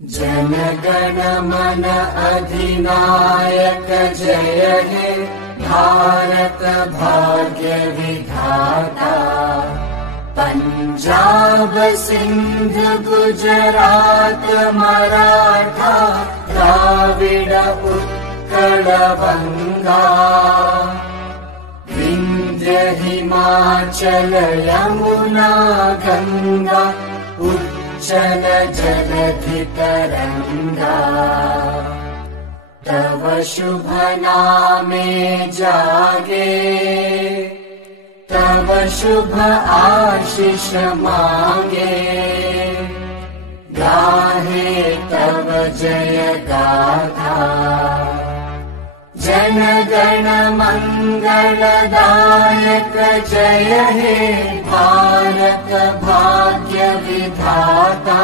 जन गण मन अधिनायक जय हे भारत भाग्य विधाता। पंजाब सिंध गुजरात मराठा द्राविड उत्कल बंगा। विंध्य हिमाचल यमुना गंगा उच्चल जलधि तरंगा। तव शुभ नामे जागे तव शुभ आशीष मांगे। गाहे तव जय गाथा जन गण मंगलदायक जय हे भारत भाग्य विधाता।